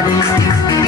حدا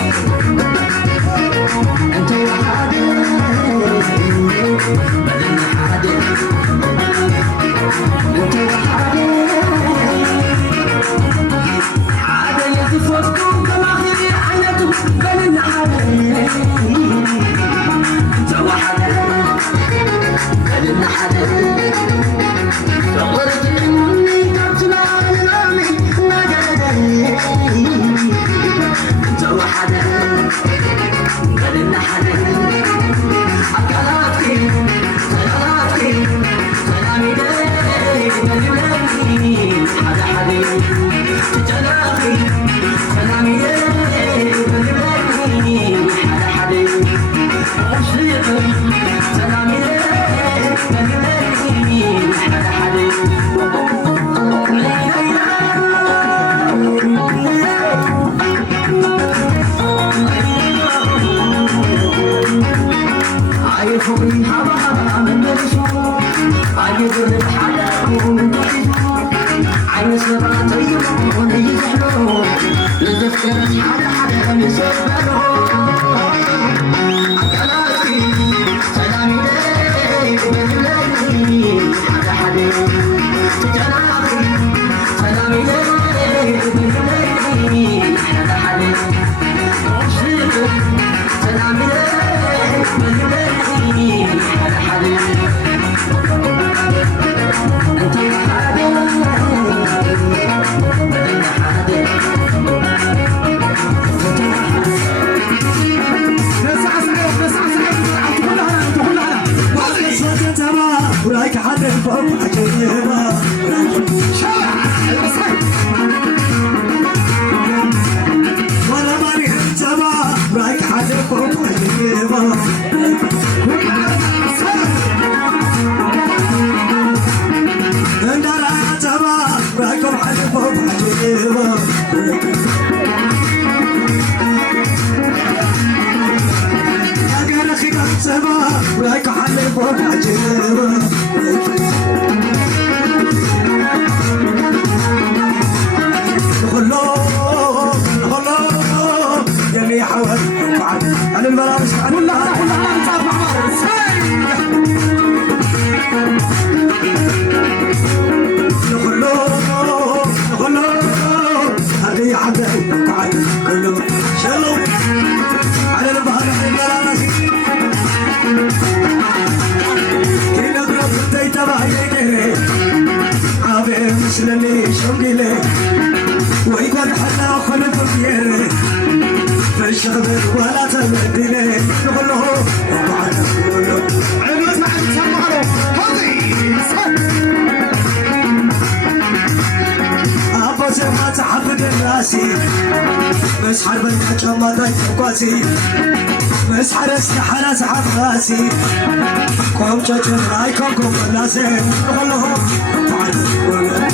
وراك حد فوق عجيبة ولا ماني انتبه وراك حد فوق عجيبة اندر انتبه وراكم حد فوق عجيبة وراك حد فوق عجيبة يلي حول عن الملابس كلها نتعرف مع بعض هذه حبايب كلهم شلو على البحر الملابس كل قرب تيتا بايدي عابر مثل اللي شوقي ويقول حنا خلف بيري فالشغبر ولا تبدلي نقول له وبعد نقول له عيب اسمع تسمعوا هذي أبو زما تحفظ راسي بس حرب الحكم ما ضيق قاسي بس حرس حرس عباسي قوم تجر رايكم قوم ناسي نقول له وبعد نقول له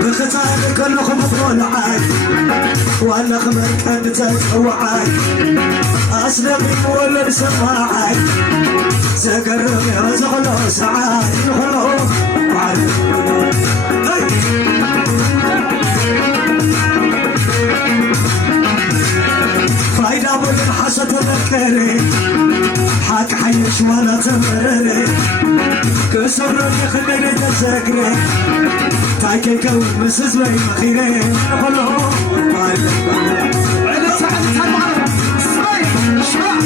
بختار كلكم تقول عاي وانا خمر كان تتوعاي اسلمي ولا سماعاي سكرني رزقنا سعاي نقولوا فايدة بالحسد ذكري حاك حيش ولا تمرري كسرني خليني تذكري تاكي كون مسز وين مخيري نقولوا عيد سعد تبعنا صاير شباب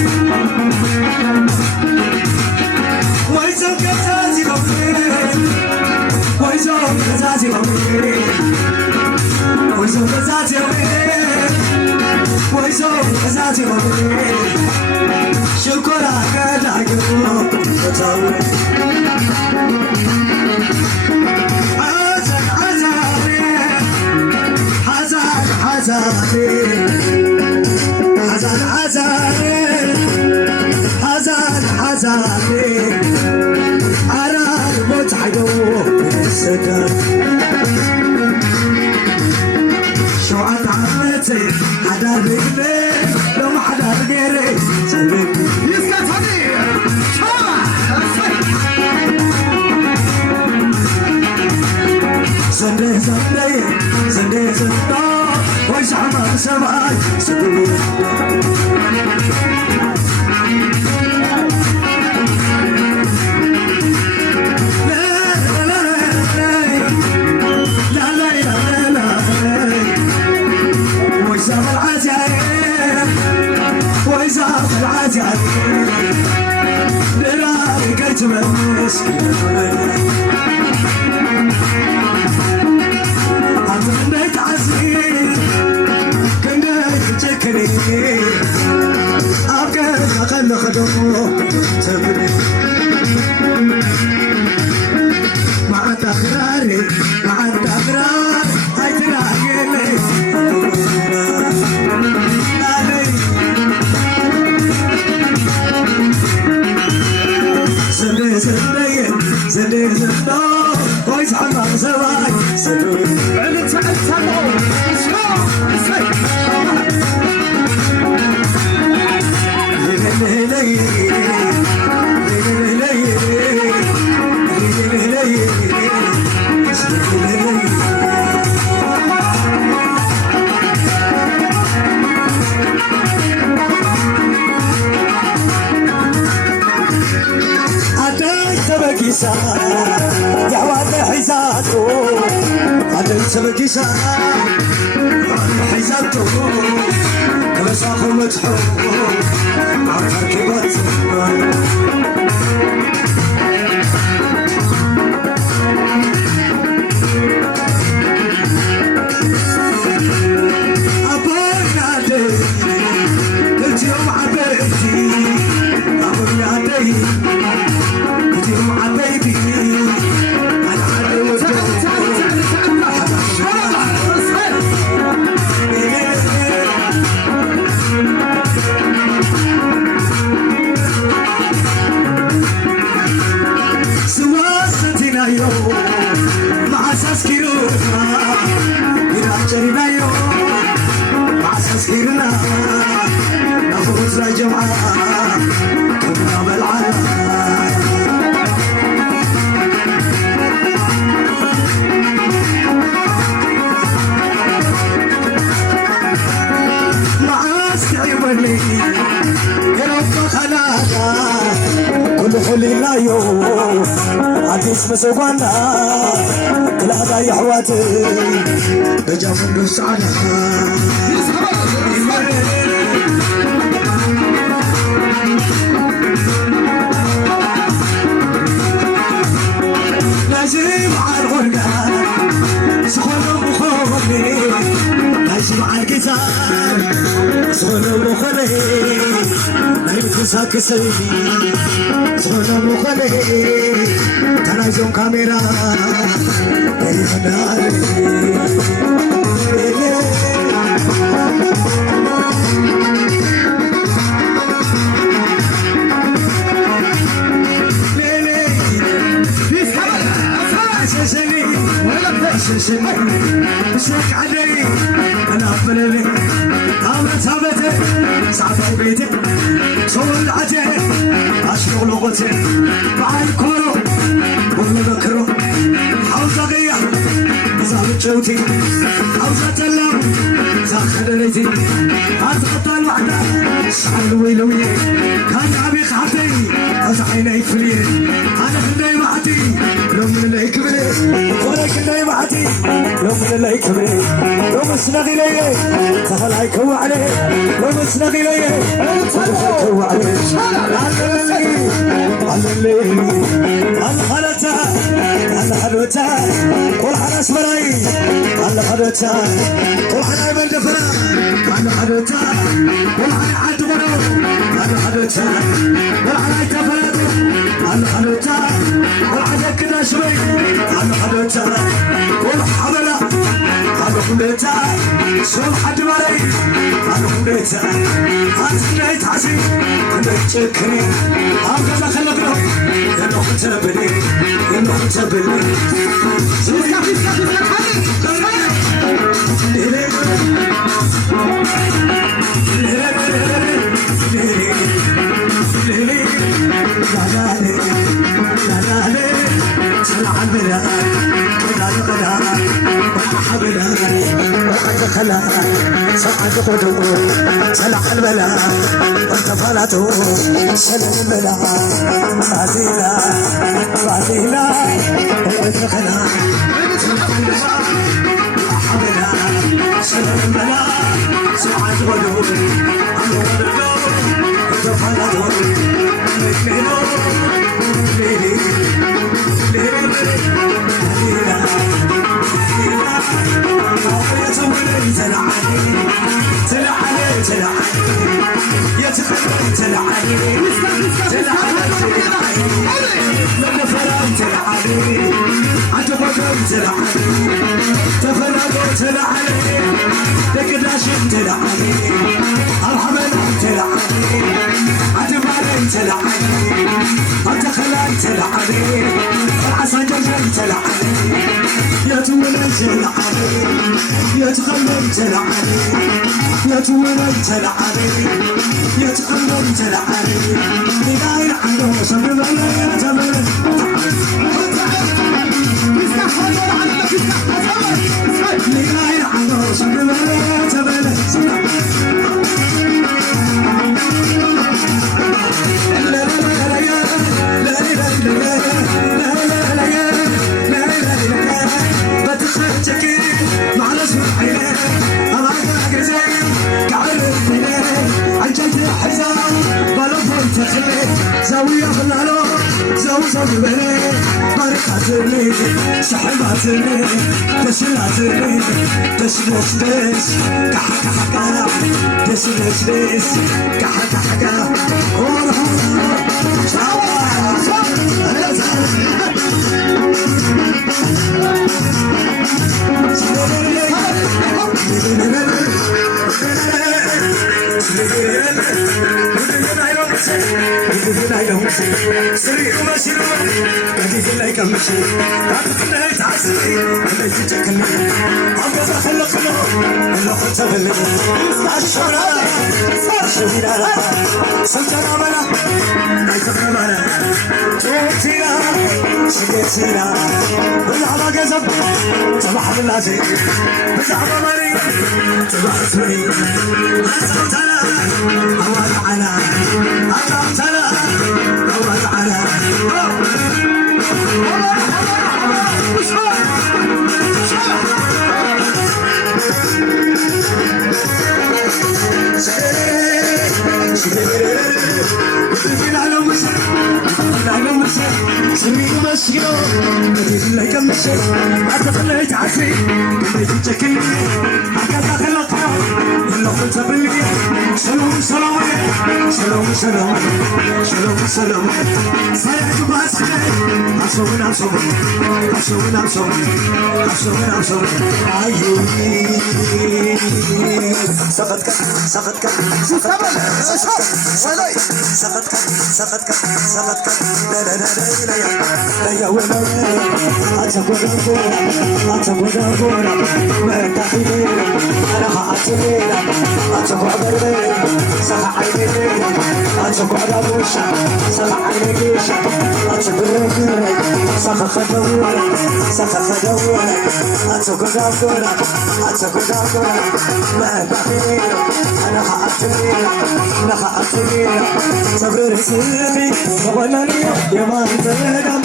ويزو كتازي مخيري ويزو كتازي مخيري ويزو كتازي مخيري ويزو كتازي مخيري شكرا كدايو تتاوي حزاني أرى الموت حيوم السكر شو عن عمتي حدا بيبي لو ما حدا غيري سلمي يسكت هدي زندي زندي زندي زندي ويش عمر سماي سدوي ويزاف العجائب دراري قلت مسكين أتمنيت عزيز كنت تكري أبقى أقل خدمه تبني مع تكراري مع التكرار هاي تلاقي لي زندي زندي زندي زندي ويش عمر سواي سدوي بعد تعال تبعوا اسمعوا اسمعوا سبكيسا يا واد حيزاتو هذا سبكيسا حيزاتو بس اخو متحو عالتركيبات مع اساس كيرونا إذا جرينا يوم مع اساس كيرونا نفوز جمعة كنا بالعالم مع استعيبني يرفق خلانا كل حلينا يوم عديس مسوانا كل هذا يا حواتي رجع من نسعنا لازم على الغرقان سخون مخوني لازم على القزان سخون مخوني ما يمكن كسي سخون مخوني تنازل كاميرا شك علي انا افلني ثابت صعب بيتي صول عجل اشغل لغتي بعد كورو والله بكرو حوزه غيا زاد جوتي حوزه تلم زاخدرتي اتقطع الوحده شعل ويلوي كان عبي خاطي ازعيني فلي انا خدي معتي لو من اللي كبري ولك اللي معتي لو من اللي كبري لو مسنغي لي تخلعي كو عليه لو مسنغي لي تخلعي كو عليه على الخلطة على الحلوة قول حناس ملاي على الخلطة قول حناي من دفرة على الخلطة قول حناي عد منو على الخلطة قول حناي تفرة على الخلطة قول حناي كنا شوي على الخلطة قول حبلة على الخلطة شوف حد ملاي على الخلطة هاتنا يتعسي عندك تشكري هكذا خلقنا ينو تبني ينو تبني زوجة سمعت قدو سلع البلاء وانتفلته سلع البلاء فازيلا فازيلا وانتفلا حبلا سلع البلاء سمعت قدو وانتفلته يتخلم تلعبي يتولد تلعبي يتخلم تلعبي لغاية عنه صبر ولا يتمر لغاية عنه صبر ولا يتمر لا لا لا لا لا لا لا لا يا خلالو زوزو بلي بركاتني سحباتني تسلاتني تسلسلس كحكا حكا تسلسلس كحكا حكا سري وماشي قاعد لا يكمشي عقلنا يتعسي ولا يتجكن عبد خلقنا ولا خلص بالله الشهرة شهيرة سجنا بلا نايتنا بلا توتينا شقيتينا بالعبا قزب صباح بالله بالعبا مري صباح سوري أصبتنا أواد على أصبتنا أواد على سميك مسكينو بديت لك مشي ما تخليت عسي بديت تشكي هكذا خلقنا إلا قلت باللي سلام سلام سلام سلام سلام سلام سلام باسكي أسوين أسوين أسوين أسوين أسوين أسوين عيوني سقطك سقطك سقطك سقطك سقطك سقطك لا لا لا لا لا يا ولا أتقول أقول ما تحيي أنا حاطيني أتقول أقول صح عيني أتقول أقول صح عيني أتقول صح خدوة صح خدوة أتقول أقول ما تحيي أنا حاطيني صبر سيدي ولا لي يا ما تنام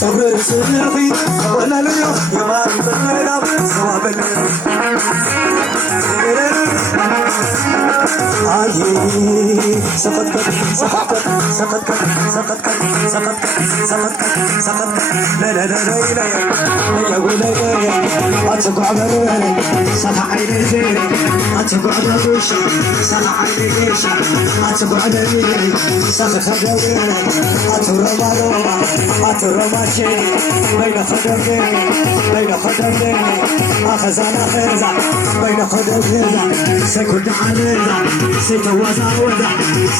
صبر سيدي ولا لي يا ما تنام صواب عايي سقطك سقطك سقطك سقطك سقطك سقطك سقطك لا لا لا لا لا يا ولايا أتقع بالي صح عيني زيني أتقع بالوش صح عيني ليش أتقع بالي صح خدوي أترى بالوما أترى ماشي بين خدوي بين خدوي أخزان أخزان بين خدوي سكت علينا سيتوازا ودا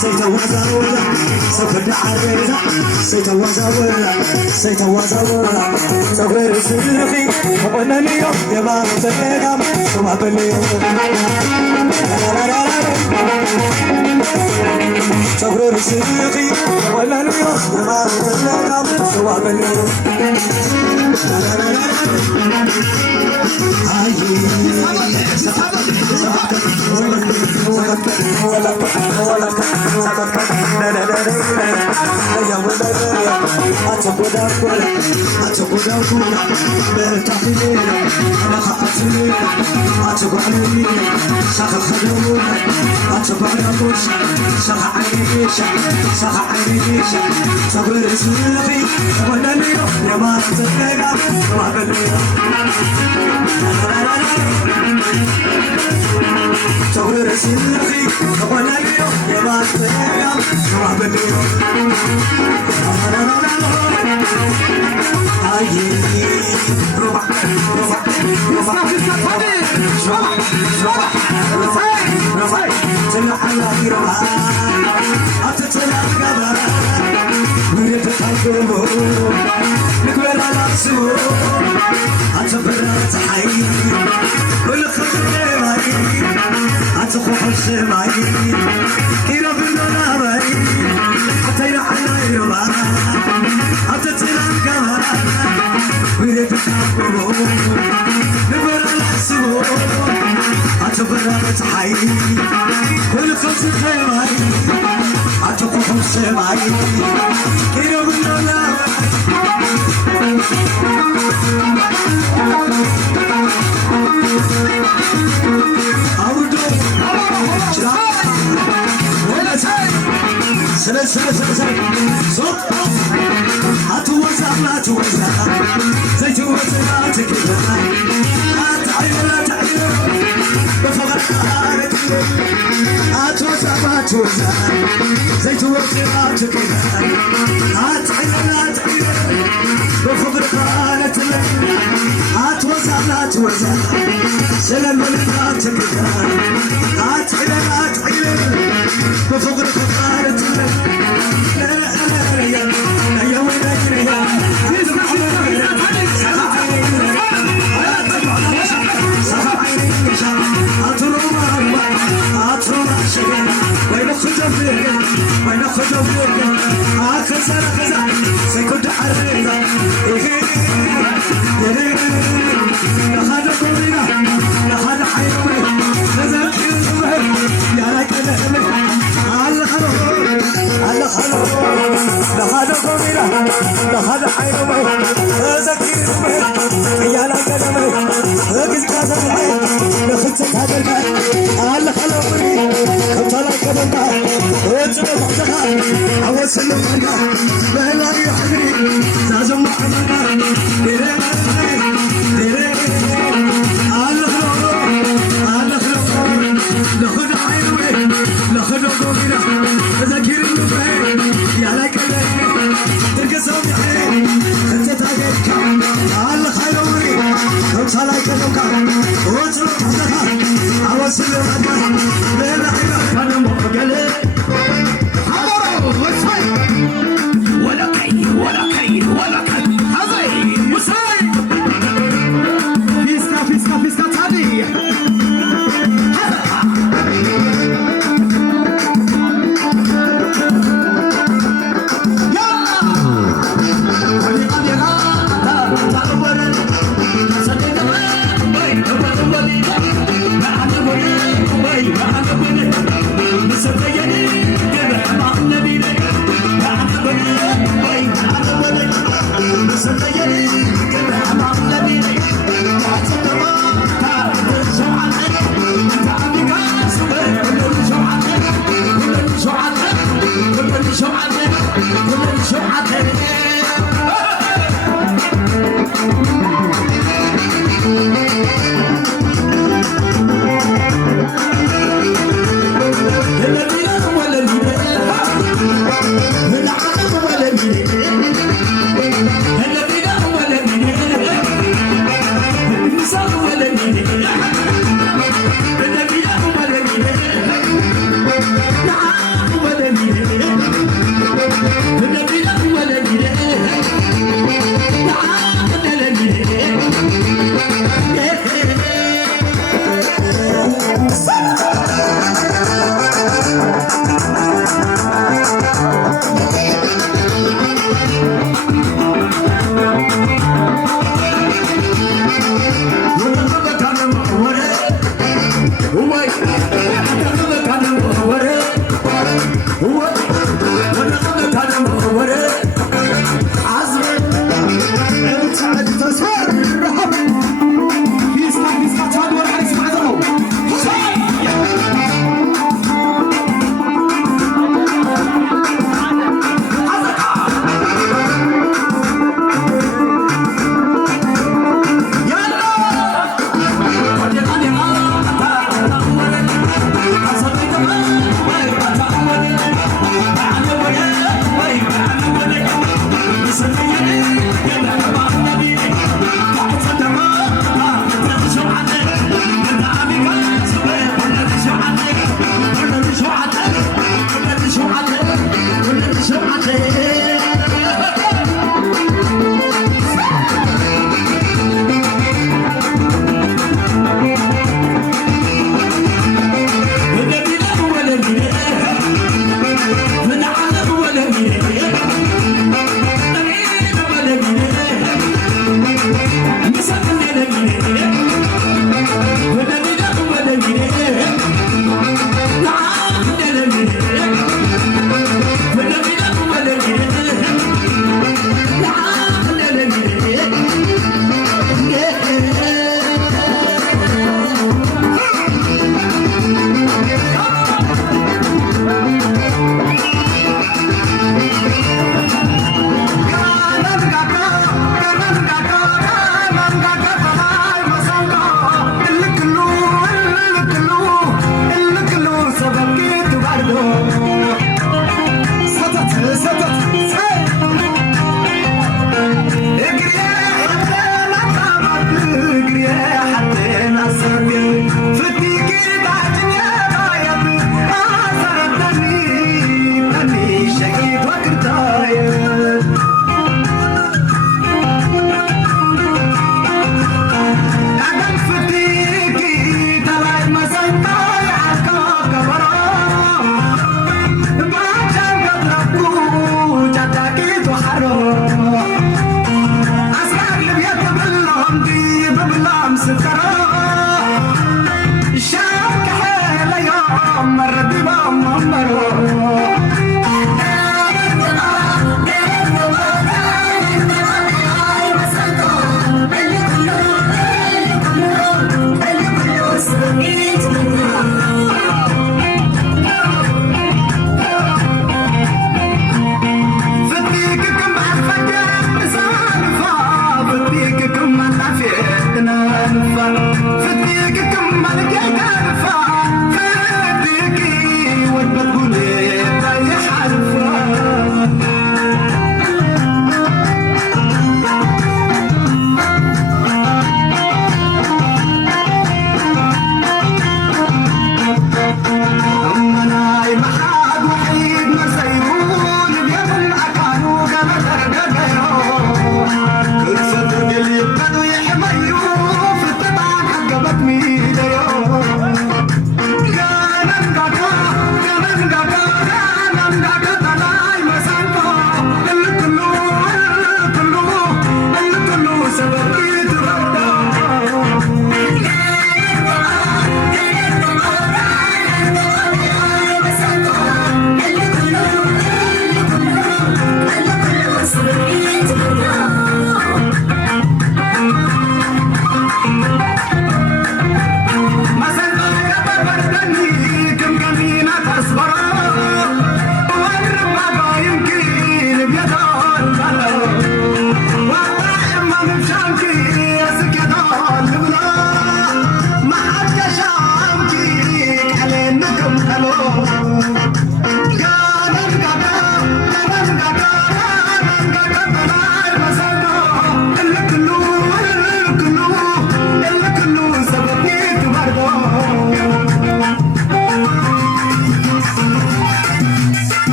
سيتوازا ودا سكت علينا سيتوازا ودا سيتوازا ودا صغير سيدي وانا اليوم يا ما تنام صباح بالليل صغير سيدي وانا اليوم يا ما تنام صباح بالليل صغير سيدي وانا اليوم يا ما تنام صباح بالليل ربع ربع ربع ربع تلع على ربع أتتلع قبر ورد القلب نقول على سوء أتبرت حي والخير معي أتخوف السماي كيرا بالنا معي حتى يحل يوما أتتلع قبر ورد القلب نقول على سوء أتبرت حي والخير معي أتخوف السماي كيرا بالنا معي زيت وقت بفضل قالت لي اتوزع لا توزع سلام لا تقدر اتعيل بفضل قالت لي لا لا يا ويلي وين خذوا فيك آخر سنة خزع سيكون حريقة لخذ قولنا لخذ حيومي نزل حيومي يا لك نحمل على خلوه لخذ قولنا لخذ حيومي نزل حيومي يا لك نحمل اكس كاسر لخذتك هذا الماء على خلوه كنت لك بالماء عوز المغنى بلا يحبني زازم محمد لخذ عيني لخذ قولنا ذكر المبين يا لك تلقى صوتي حين انت تاجرك على خيروني وصل كلامك وصل حدك عوز المغنى بلا يحبني انا مقبل ولا كاين هذي مساي فيسكا تاني يلا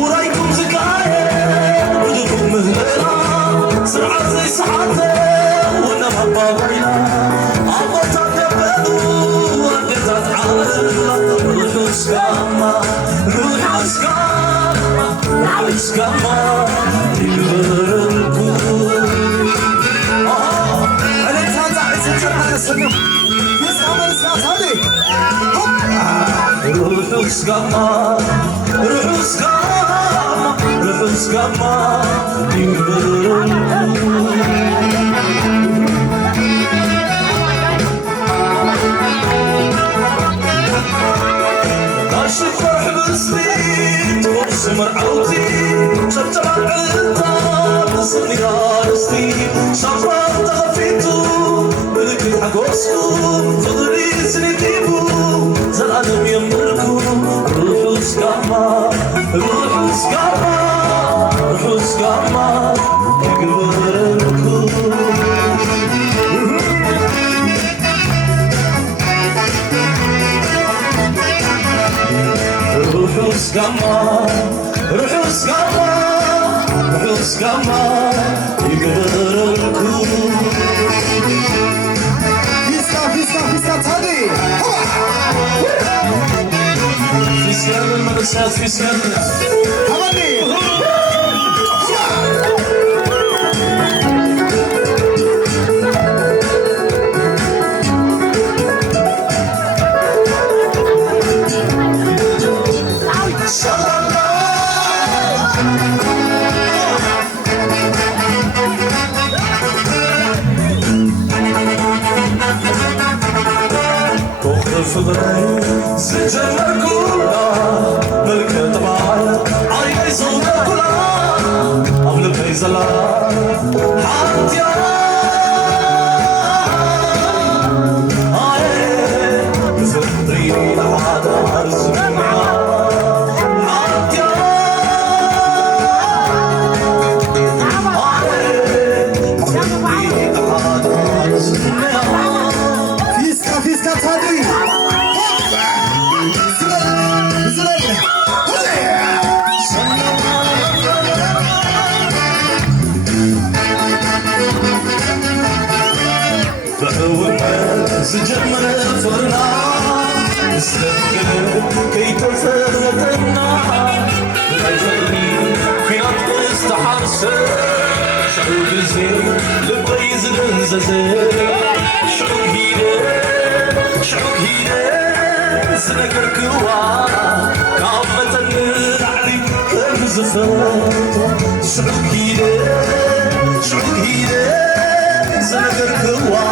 Uğray روحس كما يقبرنكو أنا تانزع عزيزي على السلم يسعى الساعة هذه روحس كما يقبرنكو عاشق فرح بسنين توسمر عوتي شبتر العلطة بصني راسي شباب تغفيتو ملك الحقوسكم فضلي سنديبو زلالم يملكو روحو سكاما يقبرنكو روحوس كما يقدرنكو فيسكا تاني فيسكا المدرسات فيسكا حمدي فضلي سجمر كلها ملكة طبعا عيني صوتها كلها قبل فيزلا حد يا بفكري عاد عرزمنا حد يا بفكري عاد عرزمنا فيسكا تاني سجمنا فرنا استفقد كي تفرقنا العجلي في نطق استحرسه شعور زين لبيز الانزازي شعوك هيدا سنكر كوا كعبة العلي كمزفات شعوك هيدا سنكر كوا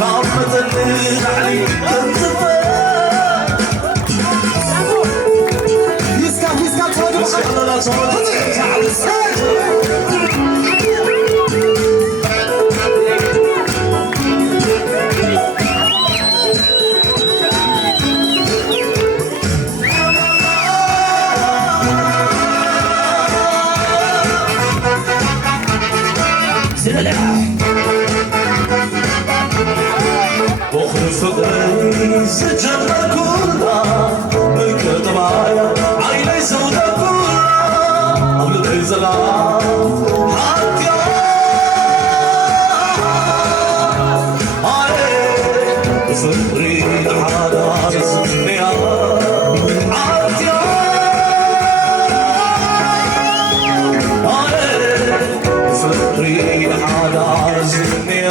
كعبة العلي كمزفات فيسكا بخر فقري سجمر كلها ملكة طبعايا عيني سودا كلها قبل الزلا حد يا بفكري عاد عزمني حد يا بفكري عاد عزمني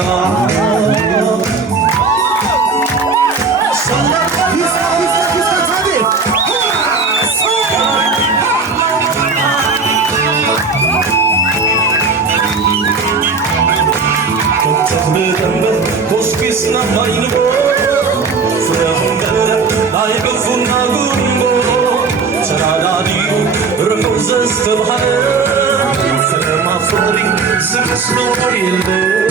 Koskisna kaynbo Fırahımda Naygıfuna gumbo Çaradani Rıhuz istibhanı Fırma fırri Zımsno ayıldı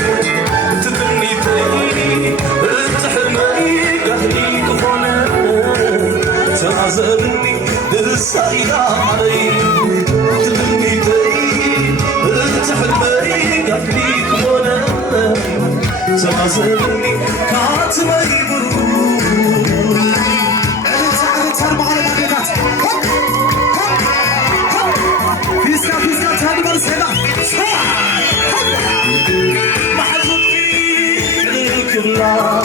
Tüdünni teyni Rıhtahmani Gahli kufana Tazırni Dilsayda alay Tüdünni teyni Rıhtahmani Gahli kufana تغزلني كاتمة يبرون أنت 4 دقيقات فيسكا تاني مرسلة محزون فيك الكبلة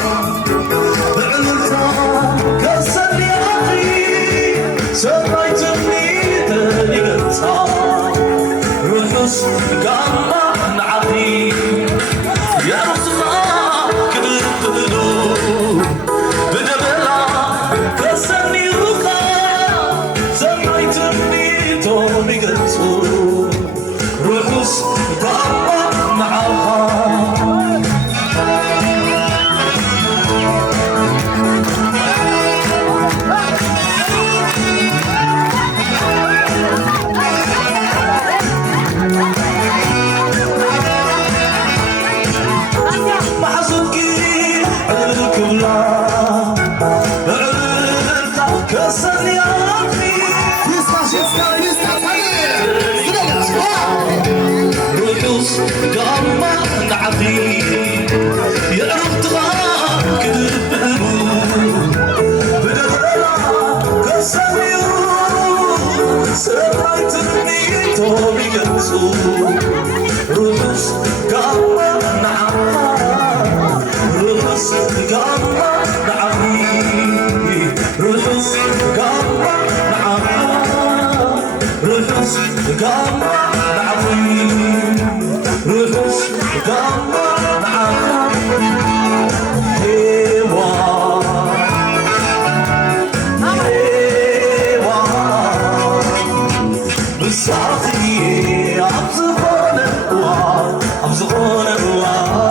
بعلمتها كسر لي عقلي سميتني تاني قلتها روحوس قاما نعطي يا رسما كبدلو بدبلا كسرني روخا سمعتني تومي قلتو روحوس قاما نعطي قاما نعطي يا ربطها كذبلو بدبلا كسرني سمعتني تومي قلتو روحوس قاما نعطي روحوس قاما نعطي روحوس قاما نعطي روحوس قاما نعطي روحوس قاما نعطي هيوان هيوان بساطي عبزغون الوان عبزغون الوان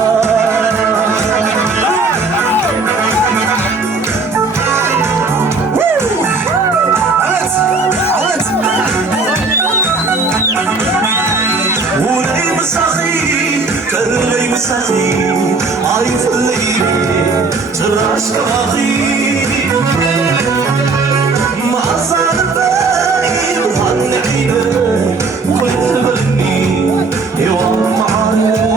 ولي مساخي كرلي مساخي عارف الليل تراش كراخي ما صار بالي وظن عيني وكل بني يوم معانا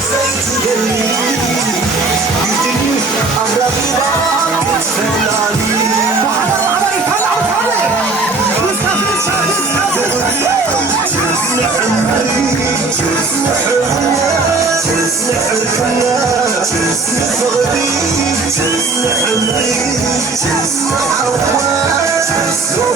say to the lead. فغري تسمع عمري تسمع عواد تسمع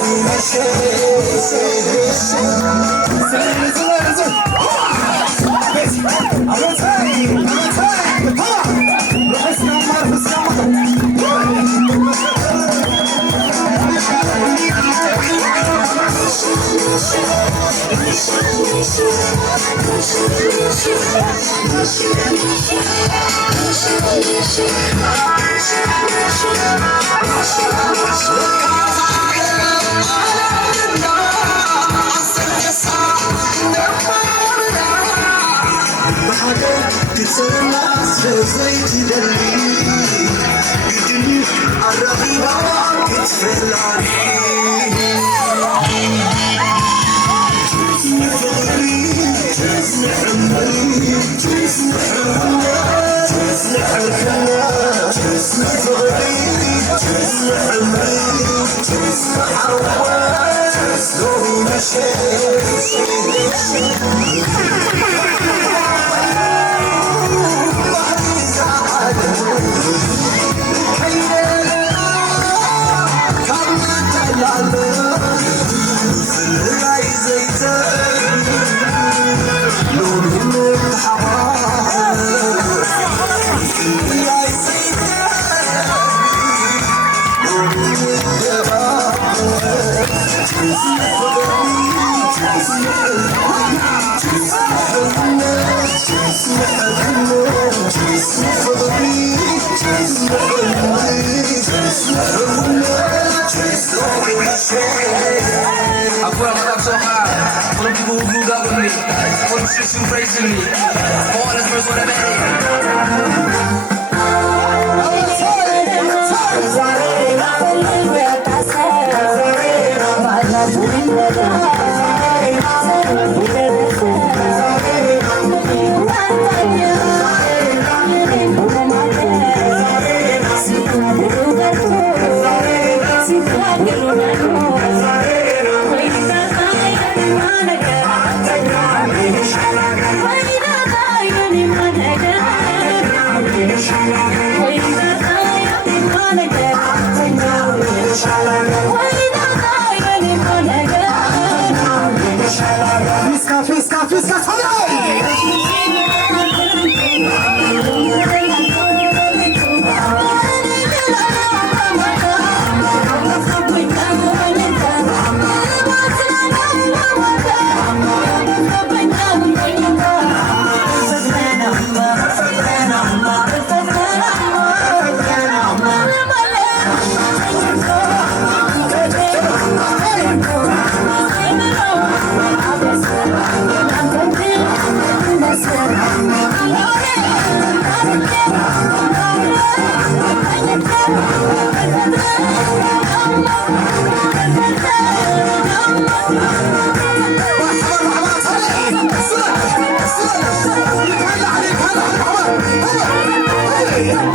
كتر الناس زيت دلي يدني الرغيبة كتف العريق فغري تسمع عمري تسمع عواد تسمع الكلام تسمع فغري تسمع عمري تسمع عواد تسمع مشاعر Aku yang tak suka kalau ibu-ibu gak beli, kalau susu praise me, all is first what I Fisca, Yeah.